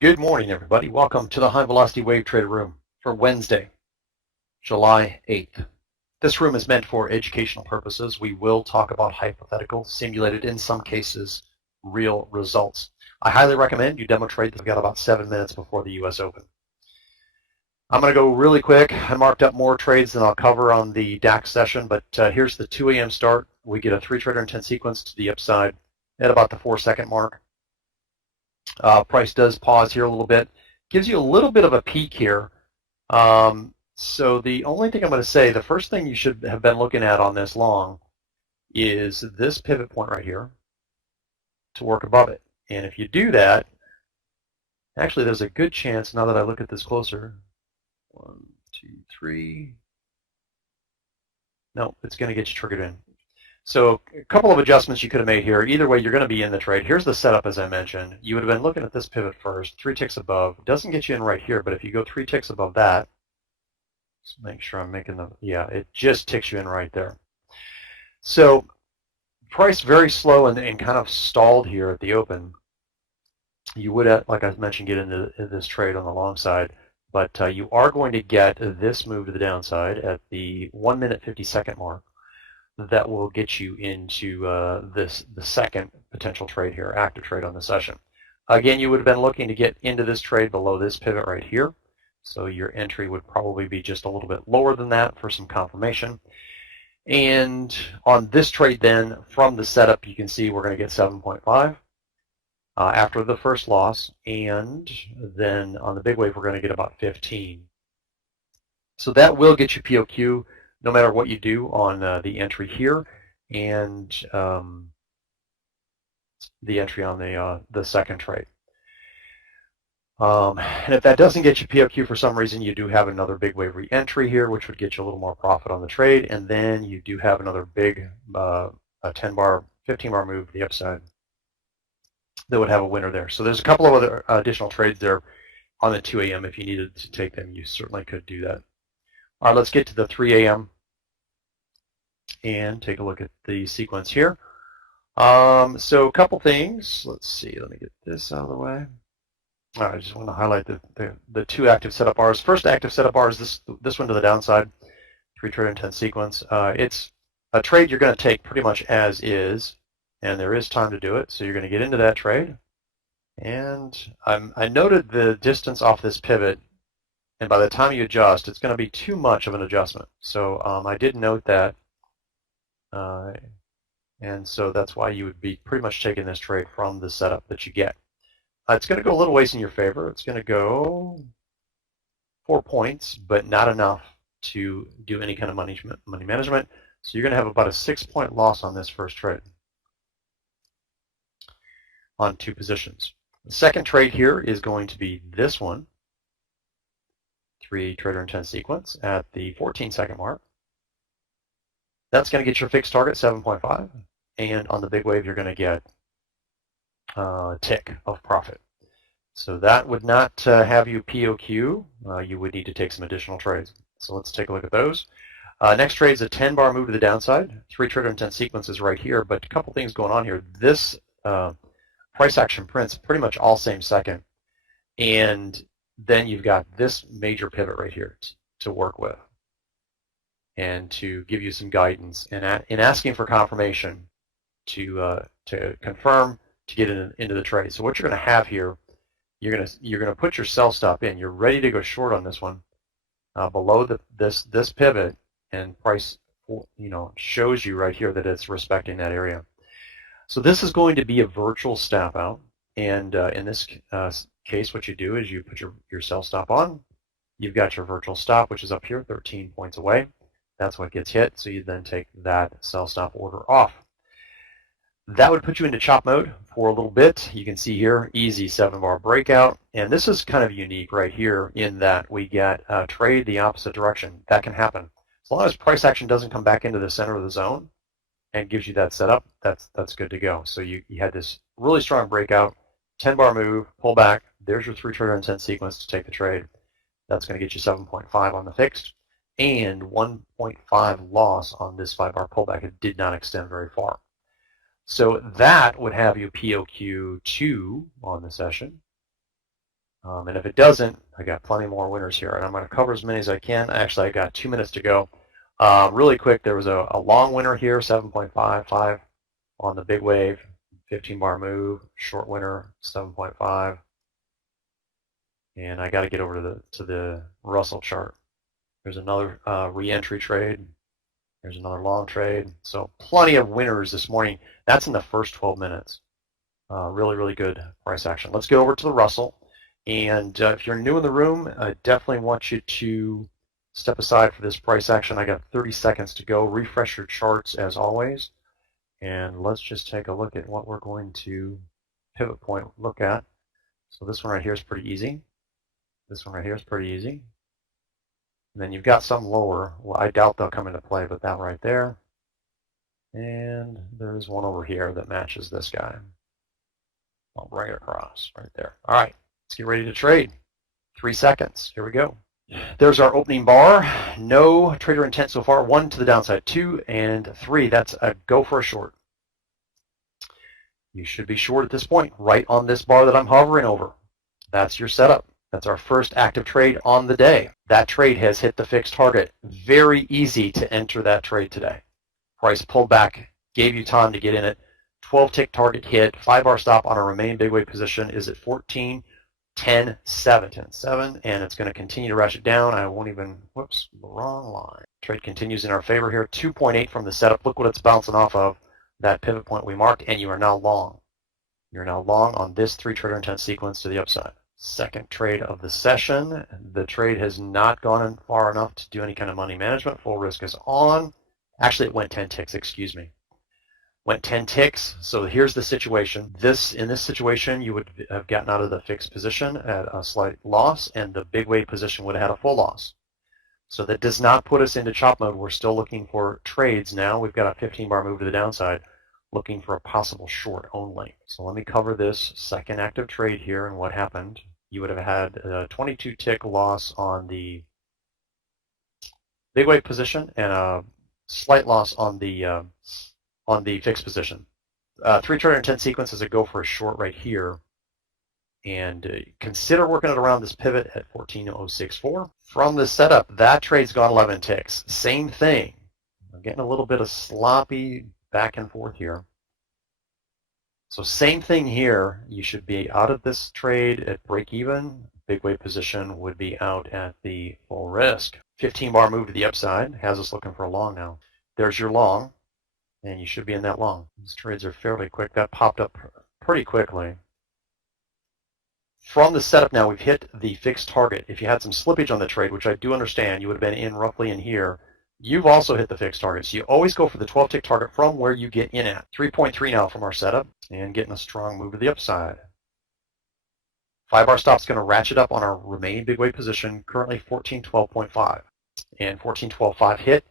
Good morning, everybody. Welcome to the High Velocity Wave Trader Room for Wednesday, July 8th. This room is meant for educational purposes. We will talk about hypothetical, simulated, in some cases, real results. I highly recommend you demo trade. We've got about 7 minutes before the U.S. Open. I'm going to go really quick. I marked up more trades than I'll cover on the DAX session, but here's the 2 a.m. start. We get a 3-trader intent sequence to the upside at about the 4-second mark. Price does pause here a little bit. Gives you a little bit of a peak here. So the only thing I'm going to say, the first thing you should have been looking at on this long is this pivot point right here to work above it. And if you do that, actually there's a good chance, now that I look at this closer, 1, 2, 3, no, it's going to get you triggered in. So a couple of adjustments you could have made here. Either way, you're going to be in the trade. Here's the setup, as I mentioned. You would have been looking at this pivot first, 3 ticks above. Doesn't get you in right here, but if you go 3 ticks above that, let's make sure I'm making the, yeah, it just ticks you in right there. So price very slow and kind of stalled here at the open. You would, like I mentioned, get into this trade on the long side, but you are going to get this move to the downside at the 1 minute 50-second mark. That will get you into the second potential trade here, active trade on the session. Again, you would have been looking to get into this trade below this pivot right here. So your entry would probably be just a little bit lower than that for some confirmation. And on this trade then, from the setup, you can see we're going to get 7.5 after the first loss. And then on the big wave, we're going to get about 15. So that will get you POQ no matter what you do on the entry here and the entry on the second trade. And if that doesn't get you POQ for some reason, you do have another big wave re-entry here, which would get you a little more profit on the trade. And then you do have another big a 10-bar, 15-bar move to the upside that would have a winner there. So there's a couple of other additional trades there on the 2 a.m. If you needed to take them, you certainly could do that. All right, let's get to the 3 a.m. and take a look at the sequence here. So a couple things. Let's see. Let me get this out of the way. All right, I just want to highlight the 2 active setup bars. First active setup bar is this one to the downside, 3-trader intent sequence. It's a trade you're going to take pretty much as is, and there is time to do it. So you're going to get into that trade. And I noted the distance off this pivot. And by the time you adjust, it's going to be too much of an adjustment. So I did note that. And so that's why you would be pretty much taking this trade from the setup that you get. It's going to go a little ways in your favor. It's going to go 4 points, but not enough to do any kind of money management. So you're going to have about a 6-point loss on this first trade on 2 positions. The second trade here is going to be this one. 3-trader intent sequence at the 14-second mark. That's going to get your fixed target 7.5, and on the big wave you're going to get a tick of profit. So that would not have you POQ. You would need to take some additional trades. So let's take a look at those. Next trade is a 10-bar move to the downside. 3-trader intent sequence is right here, but a couple things going on here. This price action prints pretty much all same second, and then you've got this major pivot right here to work with and to give you some guidance and in asking for confirmation to confirm to get into the trade. So what you're going to have here, you're going to put your sell stop in. You're ready to go short on this one below this pivot, and price shows you right here that it's respecting that area. So this is going to be a virtual stop out, and in this case, what you do is you put your sell stop on. You've got your virtual stop, which is up here, 13 points away. That's what gets hit, so you then take that sell stop order off. That would put you into chop mode for a little bit. You can see here, easy 7-bar breakout. And this is kind of unique right here in that we get a trade the opposite direction. That can happen. As long as price action doesn't come back into the center of the zone and gives you that setup, that's good to go. So you had this really strong breakout, 10-bar move, pull back. There's your 3-trader intent sequence to take the trade. That's going to get you 7.5 on the fixed and 1.5 loss on this 5-bar pullback. It did not extend very far. So that would have you POQ 2 on the session. And if it doesn't, I got plenty more winners here, and I'm going to cover as many as I can. Actually, I got 2 minutes to go. Really quick, there was a long winner here, 7.55 on the big wave, 15 bar move, short winner, 7.5. And I got to get over to the Russell chart. There's another re-entry trade. There's another long trade. So plenty of winners this morning. That's in the first 12 minutes. Really, really good price action. Let's go over to the Russell. And if you're new in the room, I definitely want you to step aside for this price action. I got 30 seconds to go. Refresh your charts as always. And let's just take a look at what we're going to pivot point look at. So this one right here is pretty easy. This one right here is pretty easy. And then you've got some lower. Well, I doubt they'll come into play, but that right there. And there's one over here that matches this guy. I'll bring it across right there. All right, let's get ready to trade. 3 seconds. Here we go. There's our opening bar. No trader intent so far. 1 to the downside, 2 and 3. That's a go for a short. You should be short at this point, right on this bar that I'm hovering over. That's your setup. That's our first active trade on the day. That trade has hit the fixed target. Very easy to enter that trade today. Price pulled back, gave you time to get in it. 12 tick target hit, 5 bar stop on a remaining big wave position is at 14, 10, 7, 10, 7, and it's going to continue to ratchet down. I won't even, whoops, wrong line. Trade continues in our favor here. 2.8 from the setup. Look what it's bouncing off of, that pivot point we marked, and you are now long. You're now long on this 3 trader intent sequence to the upside. Second trade of the session. The trade has not gone far enough to do any kind of money management. Full risk is on. Actually, it went 10 ticks, excuse me. Went 10 ticks. So here's the situation. In this situation, you would have gotten out of the fixed position at a slight loss, and the big wave position would have had a full loss. So that does not put us into chop mode. We're still looking for trades now. We've got a 15 bar move to the downside, looking for a possible short only. So let me cover this second active trade here and what happened. You would have had a 22 tick loss on the big wave position and a slight loss on the fixed position. 3 trader intent sequence is a go for a short right here. And consider working it around this pivot at 14.064. From the setup, that trade's gone 11 ticks. Same thing. I'm getting a little bit of sloppy back and forth here. So same thing here. You should be out of this trade at break even. Big wave position would be out at the full risk. 15 bar move to the upside has us looking for a long now. There's your long, and you should be in that long. These trades are fairly quick. That popped up pretty quickly. From the setup now, we've hit the fixed target. If you had some slippage on the trade, which I do understand, you would have been in roughly in here. You've also hit the fixed target. So you always go for the 12 tick target from where you get in at. 3.3 now from our setup and getting a strong move to the upside. 5 bar stop's going to ratchet up on our remaining big wave position, currently 14.12.5. And 14.12.5 hit.